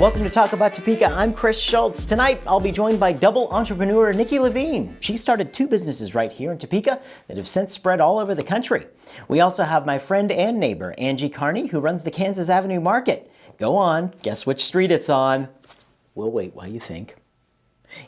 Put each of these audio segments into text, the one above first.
Welcome to Talk About Topeka. I'm Chris Schultz. Tonight, I'll be joined by double entrepreneur Nikki Levine. She started 2 businesses right here in Topeka that have since spread all over the country. We also have my friend and neighbor, Angie Carney, who runs the Kansas Avenue Market. Go on, guess which street it's on? We'll wait while you think.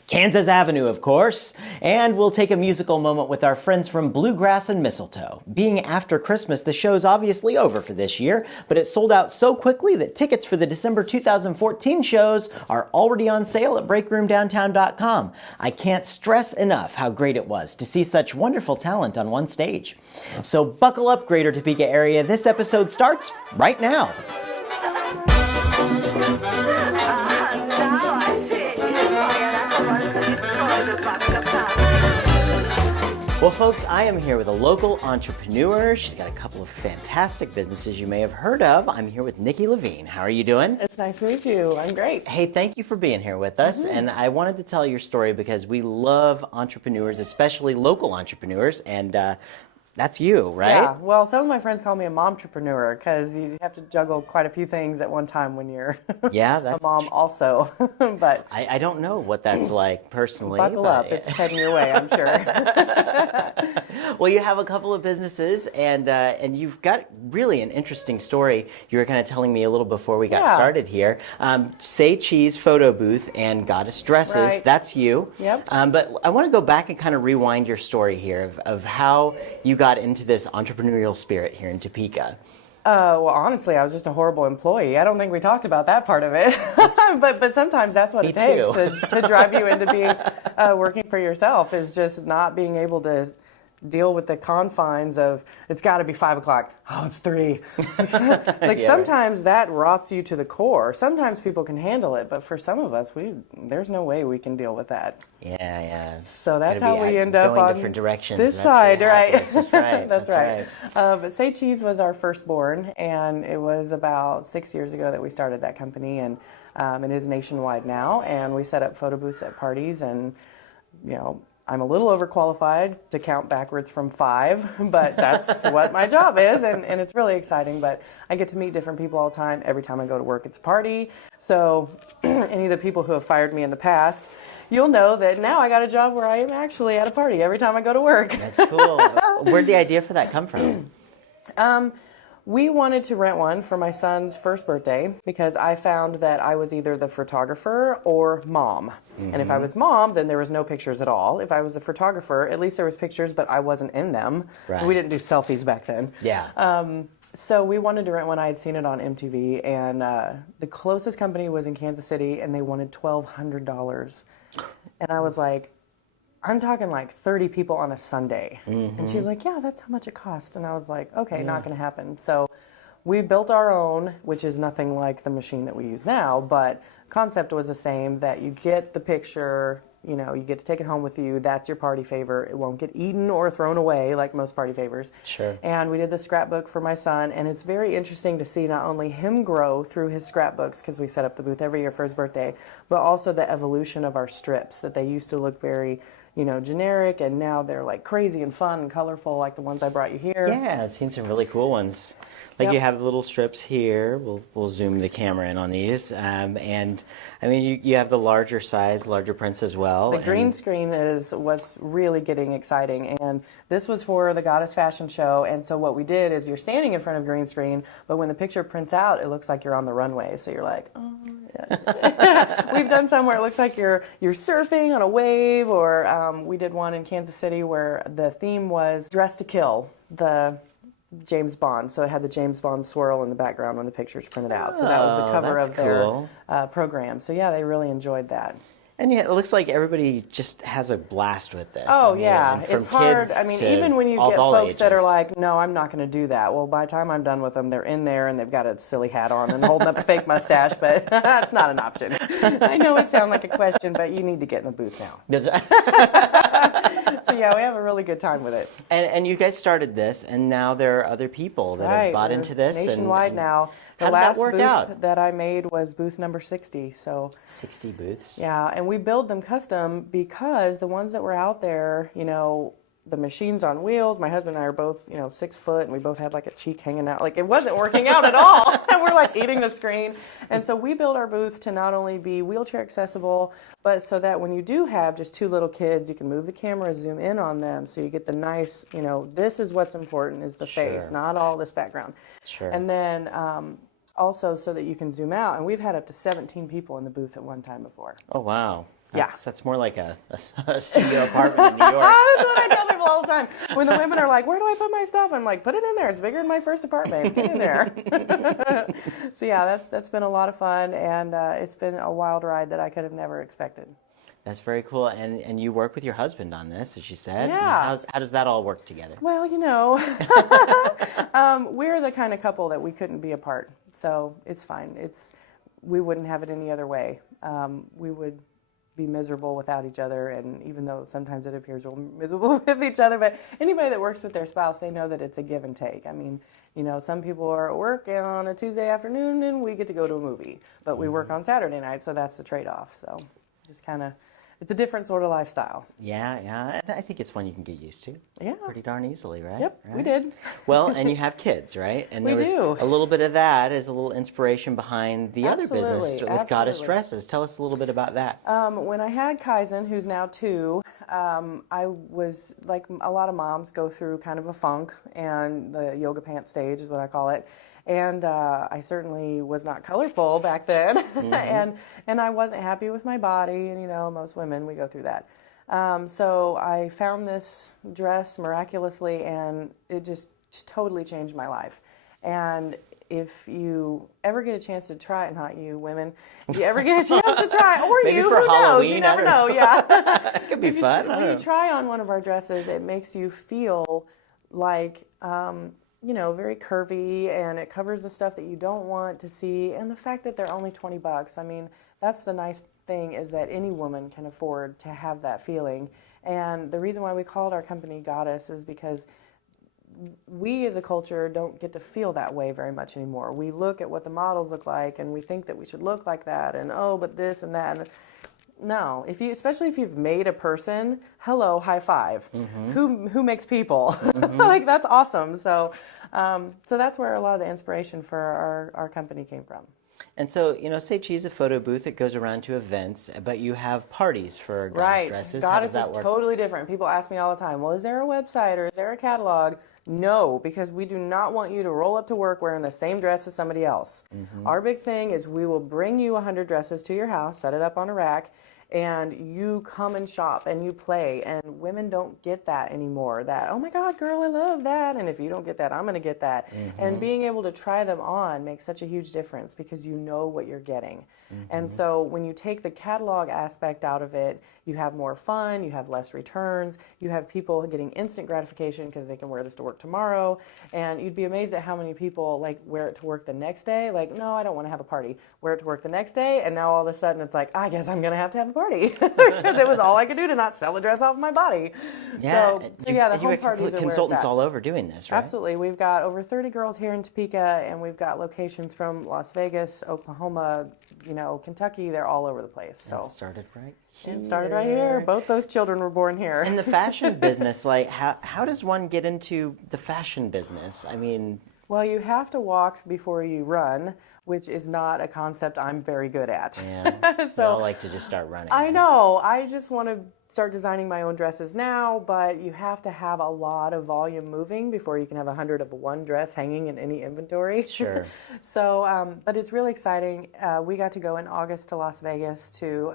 Kansas Avenue, of course. And we'll take a musical moment with our friends from Bluegrass and Mistletoe. Being after Christmas, the show's obviously over for this year, but it sold out so quickly that tickets for the December 2014 shows are already on sale at breakroomdowntown.com. I can't stress enough how great it was to see such wonderful talent on one stage. So buckle up, Greater Topeka area. This episode starts right now. Well, folks, I am here with a local entrepreneur. She's got a couple of fantastic businesses you may have heard of. I'm here with Nikki Levine. How are you doing? It's nice to meet you. I'm great. Hey, thank you for being here with us. And I wanted to tell your story because we love entrepreneurs, especially local entrepreneurs, and that's you, right? Yeah, well, some of my friends call me a momtrepreneur because you have to juggle quite a few things at one time when you're a mom also. But I don't know what that's like personally. Buckle up, it's heading your way, I'm sure. Well, you have a couple of businesses, and you've got really an interesting story. You were kind of telling me a little before we got started here. Say Cheez photo booth and Goddess Dresses, right. That's you. Yep. But I want to go back and kind of rewind your story here of how you got into this entrepreneurial spirit here in Topeka. Well, honestly, I was just a horrible employee. I don't think we talked about that part of it. but sometimes that's what it takes to drive you into being working for yourself, is just not being able to deal with the confines of, it's got to be 5 o'clock. Oh, it's 3. Sometimes that rots you to the core. Sometimes people can handle it, but for some of us, there's no way we can deal with that. Yeah. So that's how we end up on different directions. This side, right? That's right. That's right. But Say Cheez was our firstborn, and it was about 6 years ago that we started that company, and it is nationwide now. And we set up photo booths at parties, and I'm a little overqualified to count backwards from 5, but that's what my job is, and it's really exciting. But I get to meet different people all the time. Every time I go to work, it's a party. So any of the people who have fired me in the past, you'll know that now I got a job where I am actually at a party every time I go to work. That's cool. Where'd the idea for that come from? We wanted to rent one for my son's first birthday because I found that I was either the photographer or mom. And if I was mom, then there was no pictures at all. If I was a photographer, at least there was pictures, but I wasn't in them. Right. We didn't do selfies back then. Yeah. So we wanted to rent one. I had seen it on MTV, and the closest company was in Kansas City, and they wanted $1,200. And I was like, I'm talking like 30 people on a Sunday. And she's like, yeah, that's how much it cost. And I was like, okay, not going to happen. So we built our own, which is nothing like the machine that we use now, but concept was the same, that you get the picture, you get to take it home with you. That's your party favor. It won't get eaten or thrown away like most party favors. Sure. And we did the scrapbook for my son, and it's very interesting to see not only him grow through his scrapbooks, because we set up the booth every year for his birthday, but also the evolution of our strips, that they used to look very generic, and now they're like crazy and fun and colorful, like the ones I brought you here. Yeah, I've seen some really cool ones. Like you have little strips here. We'll zoom the camera in on these, and I mean you have the larger size, larger prints as well. The green screen is what's really getting exciting, and this was for the Goddess Fashion Show. And so what we did is you're standing in front of green screen, but when the picture prints out, it looks like you're on the runway. So you're like, oh. Yeah. We've done some where it looks like you're surfing on a wave, or we did one in Kansas City where the theme was Dress to Kill, the James Bond. So it had the James Bond swirl in the background when the picture's printed out. So that was the cover of their program. So yeah, they really enjoyed that. And yeah, it looks like everybody just has a blast with this. Oh, yeah. It's hard. I mean, even when you get folks that are like, no, I'm not going to do that. Well, by the time I'm done with them, they're in there and they've got a silly hat on and holding up a fake mustache, but that's not an option. I know it sounds like a question, but you need to get in the booth now. So, yeah, we have a really good time with it. And you guys started this, and now there are other people that have bought into this. Nationwide now. The last booth that I made was booth number 60. So 60 booths. Yeah, and we build them custom because the ones that were out there, the machines on wheels. My husband and I are both, 6 foot, and we both had like a cheek hanging out. Like, it wasn't working out at all. And we're like eating the screen. And so we built our booth to not only be wheelchair accessible, but so that when you do have just 2 little kids, you can move the camera, zoom in on them, so you get the nice, this is what's important, is the face, not all this background. Sure. And then also so that you can zoom out. And we've had up to 17 people in the booth at one time before. Oh, wow. Yeah. That's more like a studio apartment in New York. That's what I tell people all the time. When the women are like, where do I put my stuff? I'm like, put it in there. It's bigger than my first apartment. Get in there. So yeah, that's been a lot of fun, and it's been a wild ride that I could have never expected. That's very cool. And you work with your husband on this, as you said. Yeah. How does that all work together? Well, we're the kind of couple that we couldn't be apart. So it's fine. We wouldn't have it any other way. We would be miserable without each other, and even though sometimes it appears we're miserable with each other, but anybody that works with their spouse, they know that it's a give and take. I mean, some people are at work on a Tuesday afternoon and we get to go to a movie, but we work on Saturday night, so that's the trade-off. So just kind of, it's a different sort of lifestyle. Yeah. And I think it's one you can get used to. Yeah. Pretty darn easily, right? Yep, right? we did. Well, and you have kids, right? And there was do. a little bit of that as a little inspiration behind the other business with Absolutely. Goddess Dresses. Tell us a little bit about that. When I had Kaizen, who's now 2, I was, like a lot of moms, go through kind of a funk, and the yoga pants stage is what I call it. And I certainly was not colorful back then, and I wasn't happy with my body, and most women, we go through that. So I found this dress miraculously, and it just totally changed my life. And if you ever get a chance to try it, not you women, if you ever get a chance to try it, or Maybe you, for who Halloween, knows? You never know, yeah. It could be fun. When you try on one of our dresses, it makes you feel like, very curvy, and it covers the stuff that you don't want to see. And the fact that they're only $20, I mean, that's the nice thing, is that any woman can afford to have that feeling. And the reason why we called our company Goddess is because we as a culture don't get to feel that way very much anymore. We look at what the models look like, and we think that we should look like that, and but this and that. And no, especially if you've made a person, hello, high five. Who makes people? Like, that's awesome. So that's where a lot of the inspiration for our company came from. And so, say Cheez, a photo booth that goes around to events, but you have parties for Goddess Dresses. How does that work? Goddess is totally different. People ask me all the time, well, is there a website or is there a catalog? No, because we do not want you to roll up to work wearing the same dress as somebody else. Our big thing is we will bring you 100 dresses to your house, set it up on a rack, and you come and shop and you play. And women don't get that anymore. That, oh my God, girl, I love that. And if you don't get that, I'm going to get that. And being able to try them on makes such a huge difference, because you know what you're getting. And so when you take the catalog aspect out of it, you have more fun, you have less returns, you have people getting instant gratification because they can wear this to work tomorrow. And you'd be amazed at how many people wear it to work the next day. Like, no, I don't want to have a party. Wear it to work the next day, and now all of a sudden it's like, I guess I'm going to have a party because it was all I could do to not sell the dress off my body. Yeah, the home parties are consultants where all over doing this, right? Absolutely. We've got over 30 girls here in Topeka, and we've got locations from Las Vegas, Oklahoma, Kentucky. They're all over the place. So it started right here. It started right here. Both those children were born here. In the fashion business, how does one get into the fashion business? I mean, well, you have to walk before you run, which is not a concept I'm very good at. Yeah, so, we all like to just start running. I know. I just want to start designing my own dresses now, but you have to have a lot of volume moving before you can have 100 of one dress hanging in any inventory. Sure. So, but it's really exciting. We got to go in August to Las Vegas to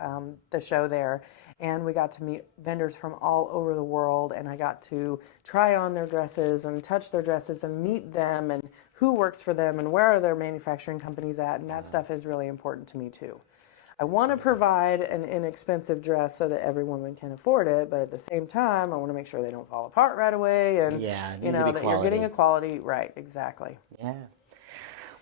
the show there, and we got to meet vendors from all over the world, and I got to try on their dresses and touch their dresses and meet them and who works for them and where are their manufacturing companies at, and that stuff is really important to me too. I want to provide an inexpensive dress so that every woman can afford it, but at the same time, I want to make sure they don't fall apart right away, and that you're getting a quality. Right, exactly. Yeah.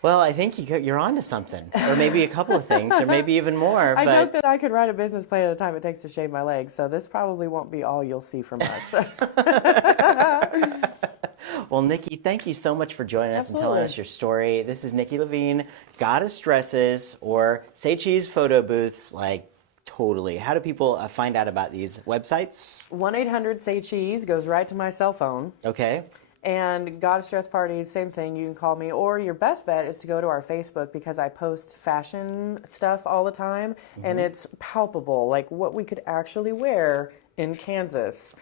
Well, I think you're onto something, or maybe a couple of things, or maybe even more. I joke that I could write a business plan at the time it takes to shave my legs, so this probably won't be all you'll see from us. Well, Nikki, thank you so much for joining us and telling us your story. This is Nikki Levine, Goddess Dresses, or Say Cheez photo booths. Totally. How do people find out about these websites? 1-800-SAY-CHEEZ goes right to my cell phone. Okay. And Goddess Dress Parties, same thing. You can call me, or your best bet is to go to our Facebook because I post fashion stuff all the time, and it's palpable, like what we could actually wear in Kansas,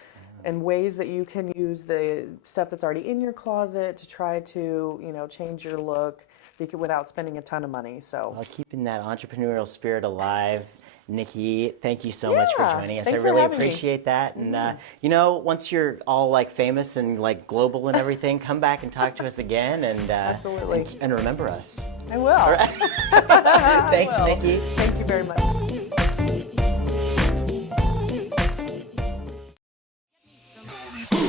and ways that you can use the stuff that's already in your closet to try to, change your look without spending a ton of money. So, Well, keeping that entrepreneurial spirit alive. Nikki, thank you so much for joining us. I Thanks for really having me. appreciate that. And once you're all like famous and like global and everything, come back and talk to us again. And Absolutely. and remember us. I will. Thanks, I will. Nikki. Thank you very much.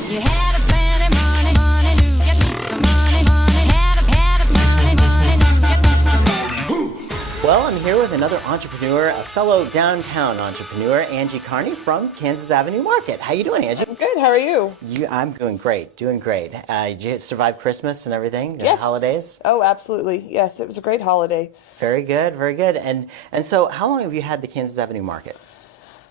You had a plenty money to get me some money. Had a plenty money to get me some money. Well, I'm here with another entrepreneur, a fellow downtown entrepreneur, Angie Carney from Kansas Avenue Market. How you doing, Angie? I'm good. How are you? I'm doing great, doing great. Did you survive Christmas and everything? The Yes. holidays? Oh, absolutely. Yes, it was a great holiday. Very good, very good. And so how long have you had the Kansas Avenue Market?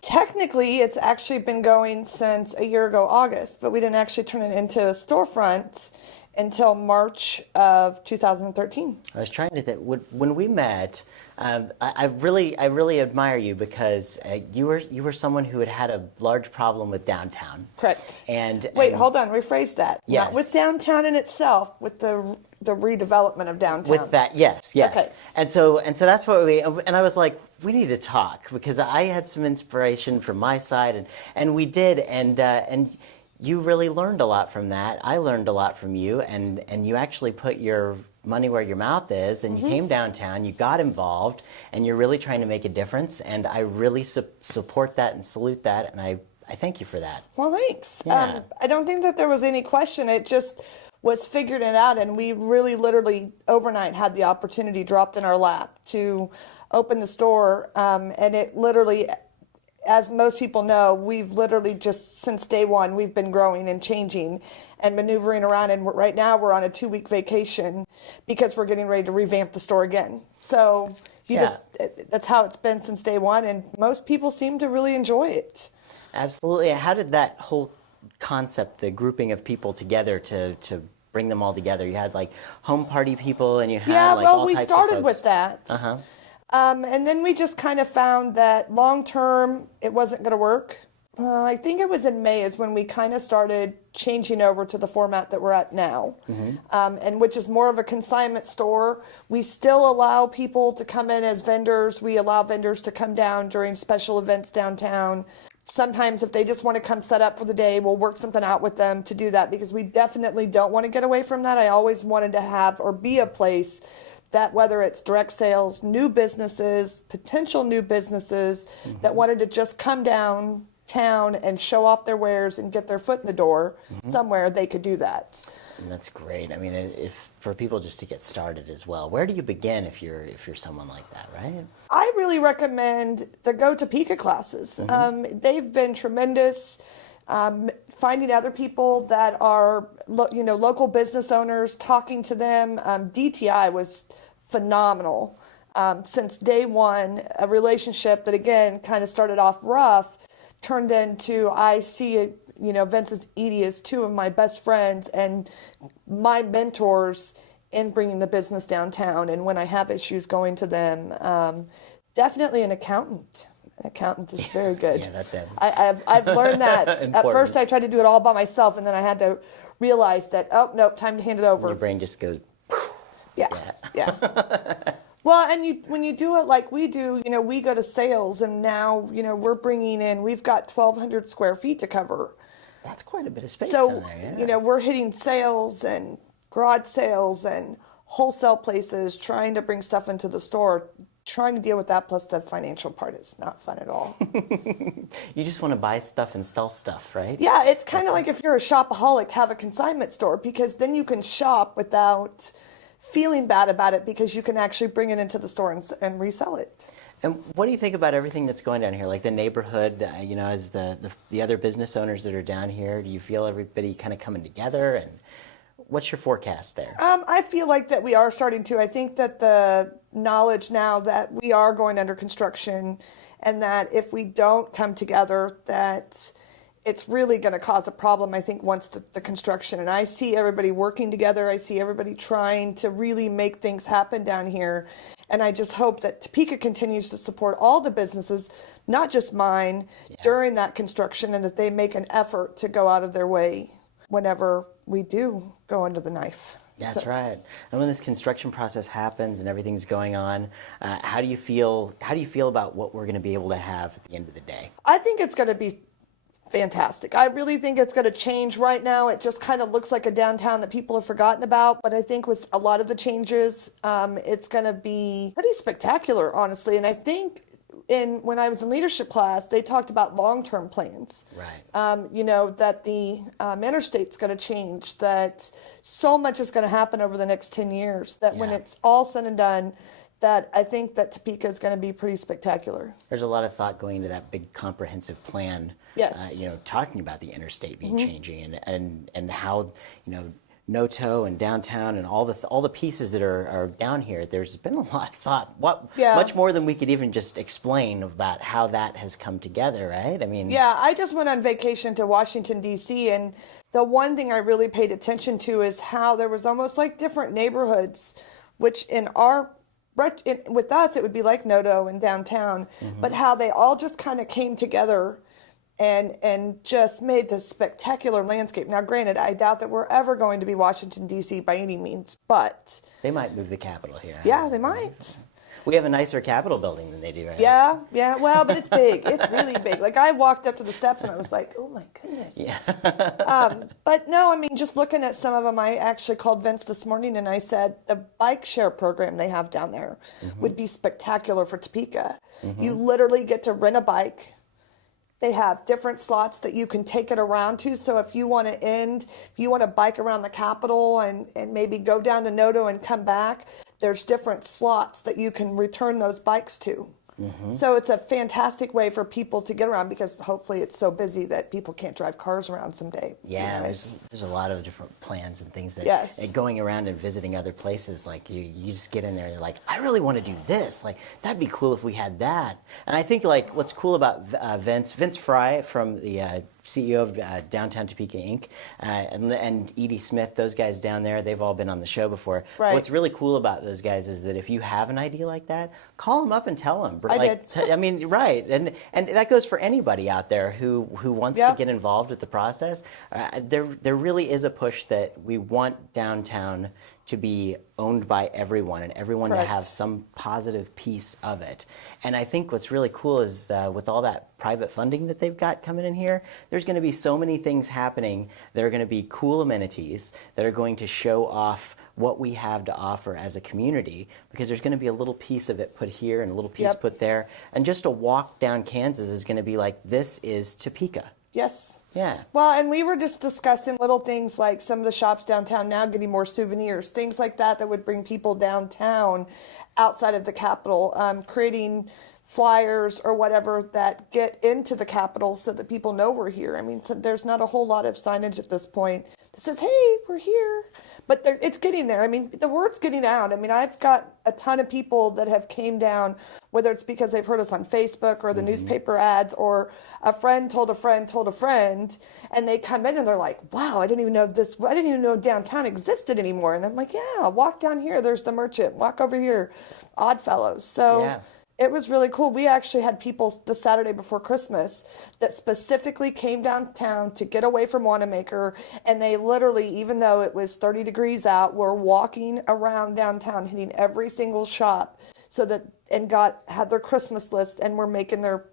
Technically, it's actually been going since a year ago, August, but we didn't actually turn it into a storefront until March of 2013. I was trying to think, when we met, I really admire you because you were someone who had a large problem with downtown. Correct. And Wait, hold on. Rephrase that. Yes. Not with downtown in itself, with the redevelopment of downtown. With that, yes. Okay. And so that's what and I was like, we need to talk because I had some inspiration from my side, and we did, and you really learned a lot from that. I learned a lot from you, and you actually put your money where your mouth is, and you came downtown, you got involved, and you're really trying to make a difference, and I really support that and salute that, and I thank you for that. Well, thanks. Yeah. I don't think that there was any question. It just was figuring it out, and we really literally overnight had the opportunity dropped in our lap to open the store, and it literally, as most people know, we've literally just since day one, we've been growing and changing and maneuvering around. And right now we're on a 2-week vacation because we're getting ready to revamp the store again. So that's how it's been since day one. And most people seem to really enjoy it. Absolutely. How did that whole concept, the grouping of people together to bring them all together? You had like home party people and you had like all we types of started folks. with that. Uh-huh. And then we just kind of found that long term it wasn't going to work. I think it was in May is when we kind of started changing over to the format that we're at now, and which is more of a consignment store. We still allow people to come in as vendors. We allow vendors to come down during special events downtown. Sometimes if they just want to come set up for the day, we'll work something out with them to do that because we definitely don't want to get away from that. I always wanted to have or be a place that whether it's direct sales, new businesses, potential new businesses that wanted to just come downtown and show off their wares and get their foot in the door somewhere, they could do that. And that's great. I mean, if for people just to get started as well, where do you begin if you're someone like that, right? I really recommend the Go Topeka classes. They've been tremendous. Finding other people that are, local business owners, talking to them. DTI was phenomenal. Since day one, a relationship that, again, kind of started off rough, turned into, I see it, Vince and Edie as two of my best friends and my mentors in bringing the business downtown. And when I have issues, going to them. Definitely an accountant. An accountant is very good. Yeah, that's it. I've learned that. At Important. first, I tried to do it all by myself, and then I had to realize that, oh, nope, time to hand it over. Your brain just goes, Yeah. Well, and when you do it like we do, we go to sales, and now, we're bringing in, we've got 1,200 square feet to cover. that's quite a bit of space So, down there, yeah. we're hitting sales and garage sales and wholesale places, trying to bring stuff into the store, trying to deal with that, plus the financial part is not fun at all. You just want to buy stuff and sell stuff, right? Yeah, it's kind of like if you're a shopaholic, have a consignment store, because then you can shop without feeling bad about it because you can actually bring it into the store and resell it. And what do you think about everything that's going down here, like the neighborhood, as the other business owners that are down here? Do you feel everybody kind of coming together? And what's your forecast there? I feel like that we are starting to. I think that the knowledge now that we are going under construction, and that if we don't come together, that it's really going to cause a problem, I think, once the construction. And I see everybody working together. I see everybody trying to really make things happen down here. And I just hope that Topeka continues to support all the businesses, not just mine, during that construction, and that they make an effort to go out of their way whenever we do go under the knife. That's right. And when this construction process happens and everything's going on, how do you feel? How do you feel about what we're going to be able to have at the end of the day? I think it's going to be fantastic. I really think it's going to change. Right now, it just kind of looks like a downtown that people have forgotten about. But I think with a lot of the changes, it's going to be pretty spectacular, honestly. And I think when I was in leadership class, they talked about long-term plans. Right. You know, that the interstate's going to change, that so much is going to happen over the next 10 years, that when it's all said and done, that I think that Topeka is going to be pretty spectacular. There's a lot of thought going into that big comprehensive plan. Yes. You know, talking about the interstate being changing and how, you know, Noto and downtown and all the pieces that are down here. There's been a lot of thought. Much more than we could even just explain about how that has come together, right? I mean. Yeah, I just went on vacation to Washington, D.C., and the one thing I really paid attention to is how there was almost like different neighborhoods, which with us, it would be like Noto and downtown, but how they all just kind of came together and just made this spectacular landscape. Now, granted, I doubt that we're ever going to be Washington, D.C. by any means, but... They might move the Capitol here. Yeah, they might. We have a nicer Capitol building than they do, right? Yeah, well, but it's big. It's really big. Like, I walked up to the steps and I was like, oh my goodness. Yeah. But no, I mean, just looking at some of them, I actually called Vince this morning and I said the bike share program they have down there would be spectacular for Topeka. You literally get to rent a bike. They have different slots that you can take it around to. So if you want to bike around the Capitol and maybe go down to Noto and come back, there's different slots that you can return those bikes to. So it's a fantastic way for people to get around, because hopefully it's so busy that people can't drive cars around someday. Yeah, there's a lot of different plans and things that going around and visiting other places, like you just get in there and you're like, I really want to do this. Like, that'd be cool if we had that. And I think like what's cool about Vince Fry from the CEO of Downtown Topeka Inc. And Edie Smith, those guys down there, they've all been on the show before. Right. What's really cool about those guys is that if you have an idea like that, call them up and tell them. I did. I mean, right, and that goes for anybody out there who wants to get involved with the process. There really is a push that we want downtown to be owned by everyone and everyone to have some positive piece of it. And I think what's really cool is with all that private funding that they've got coming in here, there's going to be so many things happening that are going to be cool amenities that are going to show off what we have to offer as a community, because there's going to be a little piece of it put here and a little piece put there. And just a walk down Kansas is going to be like, this is Topeka. Yes. Yeah. Well, and we were just discussing little things like some of the shops downtown now getting more souvenirs, things like that would bring people downtown outside of the Capitol, creating flyers or whatever that get into the Capitol so that people know we're here. I mean, so there's not a whole lot of signage at this point that says, hey, we're here. But it's getting there. I mean, the word's getting out. I mean, I've got a ton of people that have came down, whether it's because they've heard us on Facebook or the newspaper ads, or a friend told a friend told a friend, and they come in and they're like, wow, I didn't even know downtown existed anymore. And I'm like, yeah, walk down here. There's the Merchant. Walk over here. Oddfellows. So it was really cool. We actually had people the Saturday before Christmas that specifically came downtown to get away from Wanamaker, and they literally, even though it was 30 degrees out, were walking around downtown, hitting every single shop, had their Christmas list, and were making their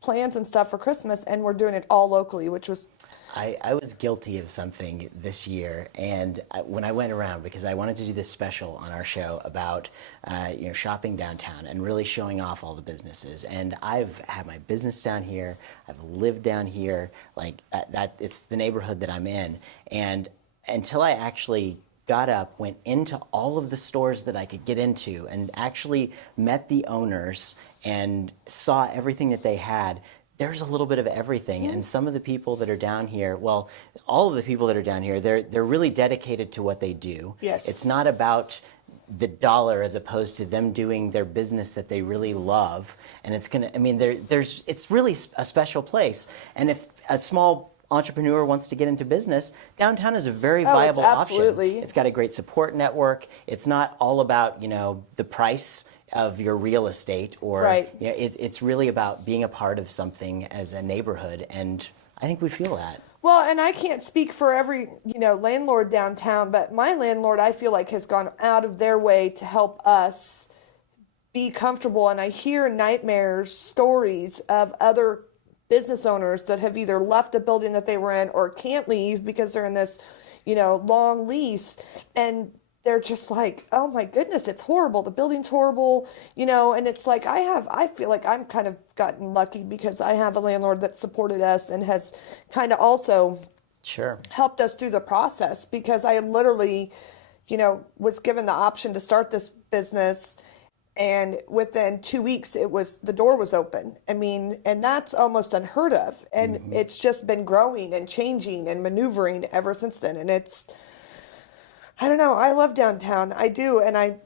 plans and stuff for Christmas, and we're doing it all locally, which was. I was guilty of something this year, and when I went around, because I wanted to do this special on our show about shopping downtown and really showing off all the businesses. And I've had my business down here, I've lived down here, like that. It's the neighborhood that I'm in, and until I actually got up, went into all of the stores that I could get into, and actually met the owners and saw everything that they had. there's a little bit of everything, and some of the people that are down here, well, all of the people that are down here, they're really dedicated to what they do. Yes. It's not about the dollar as opposed to them doing their business that they really love, and it's gonna. I mean, it's really a special place, and if a small entrepreneur wants to get into business, downtown is a very viable absolutely. option. It's got a great support network. It's not all about the price of your real estate, or Right. it's really about being a part of something as a neighborhood, and I think we feel that. Well, and I can't speak for every, landlord downtown, but my landlord, I feel like, has gone out of their way to help us be comfortable. And I hear stories of other business owners that have either left the building that they were in or can't leave because they're in this, long lease. And they're just like, oh my goodness, it's horrible. The building's horrible, and it's like, I feel like I'm kind of gotten lucky because I have a landlord that supported us and has kind of also helped us through the process, because I literally, was given the option to start this business, and within 2 weeks the door was open. I mean, and that's almost unheard of. And it's just been growing and changing and maneuvering ever since then. And I don't know. I love downtown. I do. And I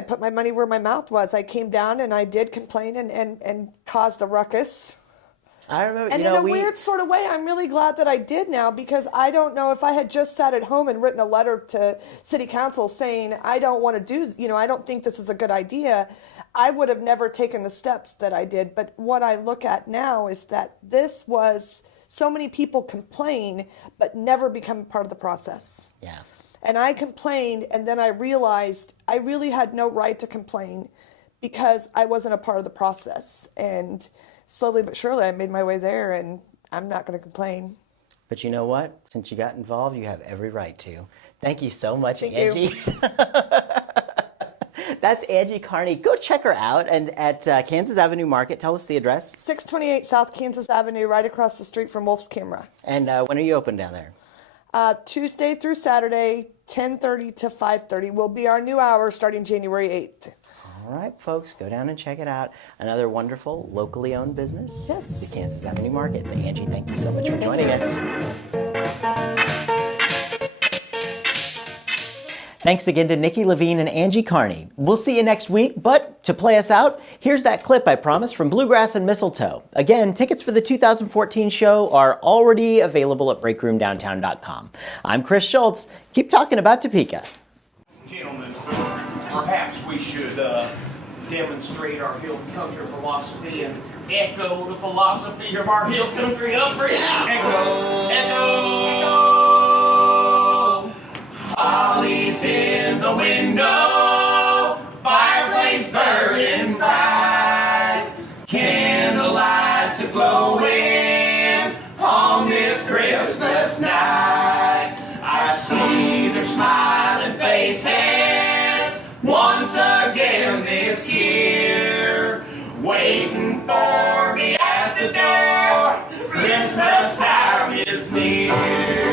put my money where my mouth was. I came down and I did complain and caused a ruckus. I remember, And in a weird sort of way, I'm really glad that I did now, because I don't know if I had just sat at home and written a letter to city council saying, I don't want to do, I don't think this is a good idea, I would have never taken the steps that I did. But what I look at now is that this was, so many people complain, but never become part of the process. Yeah. And I complained, and then I realized I really had no right to complain because I wasn't a part of the process. And slowly but surely I made my way there, and I'm not going to complain. But you know what? Since you got involved, you have every right to. Thank you so much, Thank Angie. you. That's Angie Carney. Go check her out and at Kansas Avenue Market. Tell us the address. 628 South Kansas Avenue, right across the street from Wolf's Camera. And when are you open down there? Tuesday through Saturday, 10:30 to 5:30 will be our new hour starting January 8th. All right, folks, go down and check it out. Another wonderful, locally owned business. Yes. The Kansas Avenue Market. Angie, thank you so much for joining us. Thanks again to Nikki Levine and Angie Carney. We'll see you next week, but to play us out, here's that clip I promised from Bluegrass and Mistletoe. Again, tickets for the 2014 show are already available at breakroomdowntown.com. I'm Chris Schultz. Keep talking about Topeka. Gentlemen, perhaps we should demonstrate our hill country philosophy and echo the philosophy of our hill country upbringing. Echo, echo, echo. Holly's in the window, fireplace burning bright, candlelights are glowing on this Christmas night. I see their smiling faces once again this year, waiting for me at the door. Christmas time is near.